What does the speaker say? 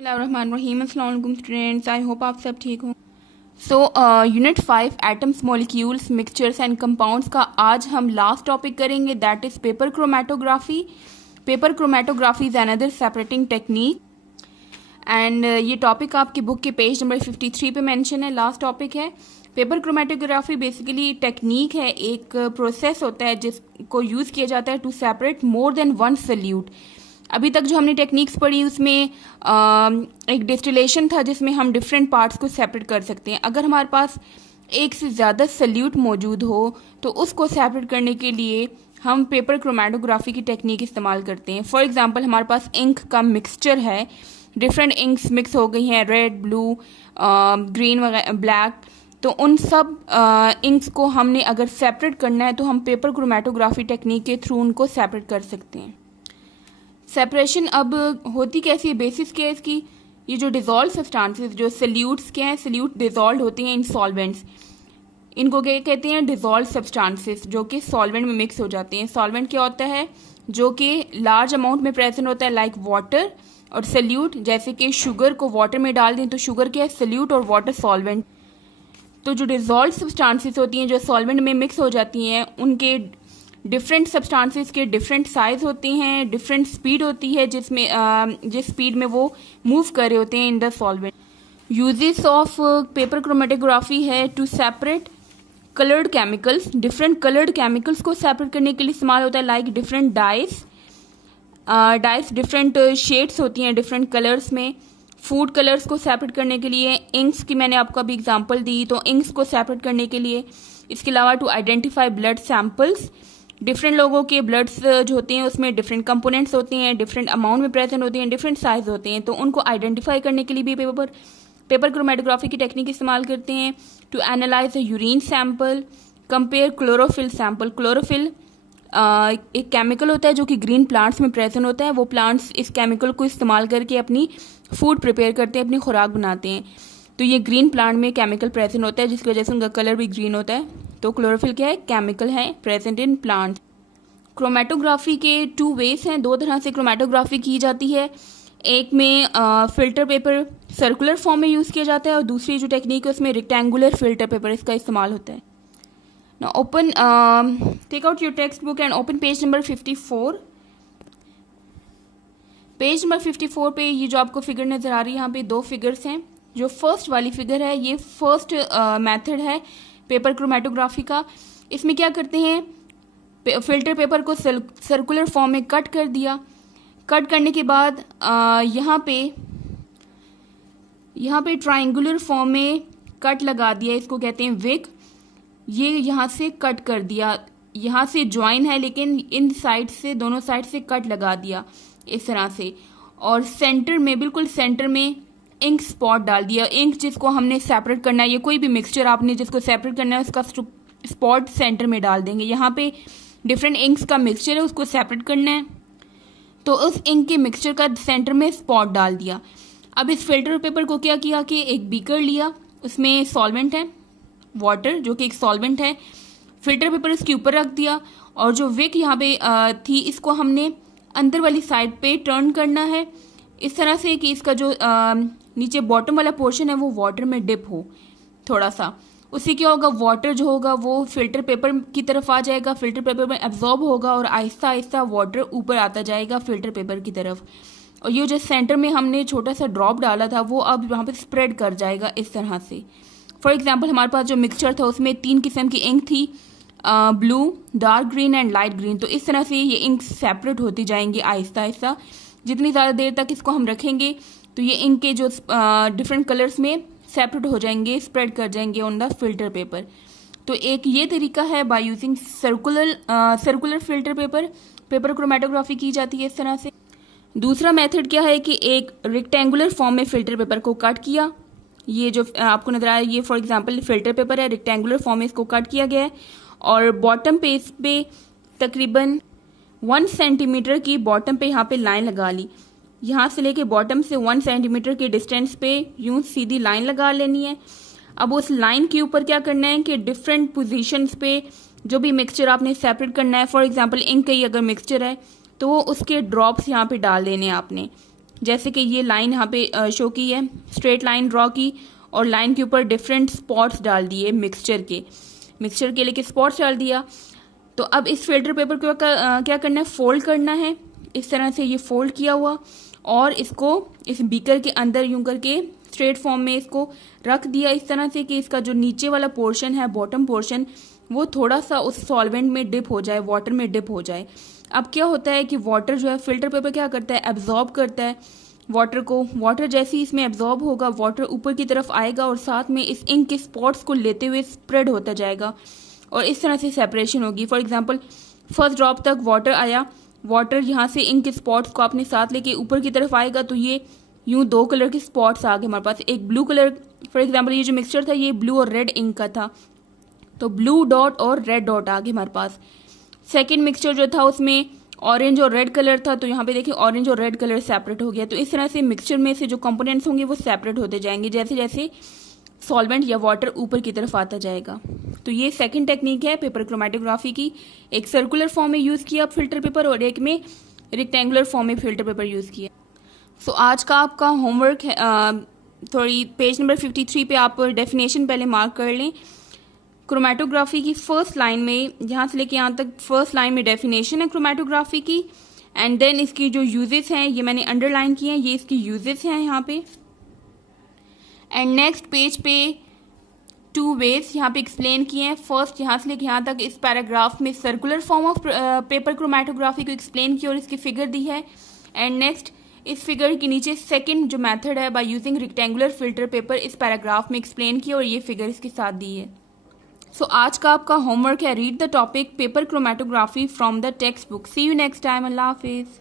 बिस्मिल्लाहिर्रहमानिर्रहीम। अस्सलाम वालेकुम स्टूडेंट्स, आई होप आप सब ठीक हो। Unit 5 atoms molecules mixtures and compounds का आज हम लास्ट टॉपिक करेंगे, that is paper chromatography. Paper chromatography is another separating technique and ये टॉपिक आपकी बुक के पेज नंबर 53 पे मेंशन है, लास्ट टॉपिक है। पेपर क्रोमेटोग्राफी बेसिकली टेक्निक है, एक प्रोसेस होता है जिसको यूज़ किया जाता है to separate more than one solute. अभी तक जो हमने टेक्निक्स पढ़ी उसमें एक डिस्टिलेशन था जिसमें हम डिफरेंट पार्ट्स को सेपरेट कर सकते हैं। अगर हमारे पास एक से ज़्यादा सल्यूट मौजूद हो तो उसको सेपरेट करने के लिए हम पेपर क्रोमेटोग्राफी की टेक्निक इस्तेमाल करते हैं। फॉर एग्जांपल हमारे पास इंक का मिक्सचर है, डिफरेंट इंक्स मिक्स हो गई हैं, रेड, ब्लू, ग्रीन वगैरह, ब्लैक। तो उन सब इंक्स को हमने अगर सेपरेट करना है तो हम पेपर क्रोमेटोग्राफी टेक्निक के थ्रू उनको सेपरेट कर सकते हैं। सेपरेशन अब होती कैसी है, बेसिस क्या है इसकी, ये जो डिजॉल्व सब्सटेंसेस जो सल्यूट्स के हैं, सल्यूट डिजॉल्व होते हैं इन सॉल्वेंट्स, इनको क्या कहते हैं, डिजॉल्व सब्सटेंसेस जो कि सॉल्वेंट में मिक्स हो जाते हैं। सॉल्वेंट क्या होता है, जो कि लार्ज अमाउंट में प्रेजेंट होता है, लाइक वाटर, और सल्यूट जैसे कि शुगर को वाटर में डाल दें तो शुगर क्या है, सल्यूट, और वाटर सॉल्वेंट। तो जो डिजॉल्व सब्सटेंसेस होती हैं जो सॉल्वेंट में मिक्स हो जाती हैं, उनके डिफरेंट सब्सटेंसेस के डिफरेंट साइज होते हैं, डिफरेंट स्पीड होती है जिस स्पीड में वो मूव कर रहे होते हैं in the solvent. Uses of paper chromatography है to separate coloured chemicals, different coloured chemicals को सेपरेट करने के लिए इस्तेमाल होता है, like different dyes different shades होती हैं डिफरेंट कलर्स में। फूड कलर्स को सेपरेट करने के लिए, इंक्स की मैंने आपको अभी एग्जांपल दी, तो इंक्स को सेपरेट करने के लिए। इसके अलावा to identify blood samples, different लोगों के ब्लड्स जो होते हैं उसमें डिफरेंट कंपोनेंट्स होते हैं, डिफरेंट अमाउंट में प्रेजेंट होते हैं, डिफरेंट साइज होते हैं, तो उनको आइडेंटिफाई करने के लिए भी पेपर क्रोमेटोग्राफी की टेक्निक इस्तेमाल करते हैं। To analyze a urine sample, compare chlorophyll sample. Chlorophyll एक केमिकल होता है जो कि ग्रीन प्लांट्स में प्रेजेंट होता है। वो प्लांट्स इस केमिकल को इस्तेमाल करके अपनी फूड प्रिपेयर करते हैं, अपनी खुराक बनाते हैं। तो ये ग्रीन प्लांट में केमिकल प्रेजेंट होता है जिसकी वजह से उनका कलर भी ग्रीन होता है। तो क्लोरोफिल क्या है, केमिकल है प्रेजेंट इन प्लांट। क्रोमेटोग्राफी के 2 वेज हैं, 2 तरह से क्रोमेटोग्राफी की जाती है। एक में फिल्टर पेपर सर्कुलर फॉर्म में यूज़ किया जाता है, और दूसरी जो टेक्निक है उसमें रेक्टेंगुलर फिल्टर पेपर इसका इस्तेमाल होता है। Now open, take out your textbook and open page number 54. Page number 54 पे ये जो आपको फिगर नज़र आ रही है, यहाँ पे 2 फिगर्स हैं। जो फर्स्ट वाली फिगर है ये फर्स्ट मेथड है पेपर क्रोमेटोग्राफी का। इसमें क्या करते हैं, फिल्टर पेपर को सर्कुलर फॉर्म में कट कर दिया। कट करने के बाद यहाँ पे ट्राइंगुलर फॉर्म में कट लगा दिया, इसको कहते हैं विग। ये यहाँ से कट कर दिया, यहाँ से ज्वाइन है लेकिन इन साइड से, दोनों साइड से कट लगा दिया इस तरह से, और सेंटर में, बिल्कुल सेंटर में इंक स्पॉट डाल दिया। इंक जिसको हमने सेपरेट करना है, ये कोई भी मिक्सचर आपने जिसको सेपरेट करना है उसका स्पॉट सेंटर में डाल देंगे। यहाँ पे डिफरेंट इंक्स का मिक्सचर है, उसको सेपरेट करना है, तो उस इंक के मिक्सचर का सेंटर में स्पॉट डाल दिया। अब इस फिल्टर पेपर को क्या किया कि एक बीकर लिया, उसमें सॉल्वेंट है वाटर जो कि एक सॉल्वेंट है, फिल्टर पेपर इसके ऊपर रख दिया, और जो विक यहाँ पे थी इसको हमने अंदर वाली साइड पे टर्न करना है इस तरह से कि इसका जो नीचे बॉटम वाला पोर्शन है वो वाटर में डिप हो थोड़ा सा। उससे क्या होगा, वाटर जो होगा वो फिल्टर पेपर की तरफ आ जाएगा, फिल्टर पेपर में एब्जॉर्ब होगा और आहिस्ता आहिस्ता वाटर ऊपर आता जाएगा फिल्टर पेपर की तरफ। और ये जो सेंटर में हमने छोटा सा ड्रॉप डाला था वो अब वहाँ पे स्प्रेड कर जाएगा इस तरह से। फॉर एग्जाम्पल हमारे पास जो मिक्सचर था उसमें 3 किस्म की इंक थी, blue, dark green and light green. तो इस तरह से ये इंक सेपरेट होती जाएंगी आहिस्ता आहिस्ता। जितनी ज़्यादा देर तक इसको हम रखेंगे तो ये इंक के जो डिफरेंट कलर्स में सेपरेट हो जाएंगे, स्प्रेड कर जाएंगे ऑन द फिल्टर पेपर। तो एक ये तरीका है, by using circular filter paper chromatography की जाती है इस तरह से। दूसरा मेथड क्या है कि एक रेक्टेंगुलर फॉर्म में फिल्टर पेपर को कट किया। ये जो आपको नजर आया ये फॉर एग्जांपल फिल्टर पेपर है, रेक्टेंगुलर फॉर्म में इसको कट किया गया है, और बॉटम पे इस पे तकरीबन 1 सेंटीमीटर की बॉटम पे यहाँ पे लाइन लगा ली। यहाँ से लेके बॉटम से 1 सेंटीमीटर के डिस्टेंस पे यूं सीधी लाइन लगा लेनी है। अब उस लाइन के ऊपर क्या करना है कि डिफरेंट पोजीशंस पे जो भी मिक्सचर आपने सेपरेट करना है, फॉर एग्जांपल इंक का ही अगर मिक्सचर है तो वो उसके ड्रॉप्स यहाँ पे डाल देने हैं आपने, जैसे कि ये लाइन यहाँ पे शो की है, स्ट्रेट लाइन ड्रॉ की और लाइन के ऊपर डिफरेंट स्पॉट्स डाल दिए मिक्सचर के लेके स्पॉट्स डाल दिया। तो अब इस फिल्टर पेपर को क्या करना है, फोल्ड करना है। इस तरह से ये फोल्ड किया हुआ और इसको इस बीकर के अंदर यूं करके स्ट्रेट फॉर्म में इसको रख दिया इस तरह से कि इसका जो नीचे वाला पोर्शन है, बॉटम पोर्शन, वो थोड़ा सा उस सॉल्वेंट में डिप हो जाए, वाटर में डिप हो जाए। अब क्या होता है कि वाटर जो है, फिल्टर पेपर क्या करता है, एब्जॉर्ब करता है वाटर को। वाटर जैसे ही इसमें एब्जॉर्ब होगा, वाटर ऊपर की तरफ आएगा और साथ में इस इंक के स्पॉट्स को लेते हुए स्प्रेड होता जाएगा और इस तरह से सेपरेशन होगी। फॉर एग्जांपल फर्स्ट ड्रॉप तक वाटर आया, वाटर यहाँ से इंक के स्पॉट्स को अपने साथ लेके ऊपर की तरफ आएगा तो ये यूं 2 कलर के स्पॉट्स आ गए हमारे पास। एक ब्लू कलर, फॉर एग्जांपल ये जो मिक्सचर था ये ब्लू और रेड इंक का था, तो ब्लू डॉट और रेड डॉट आ गए हमारे पास। सेकेंड मिक्सचर जो था उसमें ऑरेंज और रेड कलर था, तो यहाँ पे देखिए ऑरेंज और रेड कलर सेपरेट हो गया। तो इस तरह से मिक्सचर में से जो कंपोनेंट्स होंगे वो सेपरेट होते जाएंगे जैसे जैसे सॉल्वेंट या वाटर ऊपर की तरफ आता जाएगा। तो ये सेकंड टेक्निक है पेपर क्रोमेटोग्राफी की। एक सर्कुलर फॉर्म में यूज़ किया फिल्टर पेपर और एक में रेक्टेंगुलर फॉर्म में फिल्टर पेपर यूज़ किया। सो आज का आपका होमवर्क है, थोड़ी पेज नंबर 53 पे आप डेफिनेशन पहले मार्क कर लें। क्रोमेटोग्राफी की फर्स्ट लाइन में, यहाँ से लेके यहाँ तक फर्स्ट लाइन में डेफिनेशन है क्रोमेटोग्राफी की, एंड देन इसकी जो यूजेस हैं ये मैंने अंडरलाइन किए हैं, ये इसकी यूजेस हैं यहाँ पे। एंड नेक्स्ट पेज पे 2 वेज यहाँ पे एक्सप्लेन किए हैं। फर्स्ट यहाँ से लेके यहाँ तक इस पैराग्राफ में circular form of paper chromatography को एक्सप्लेन किया और इसकी फिगर दी है। एंड नेक्स्ट इस फिगर के नीचे सेकंड जो मेथड है by using rectangular filter paper इस पैराग्राफ में एक्सप्लेन किया और ये फिगर इसके साथ दी है। सो आज का आपका होमवर्क है read the topic paper chromatography from the textbook. See you next time. अल्लाह हाफिज़।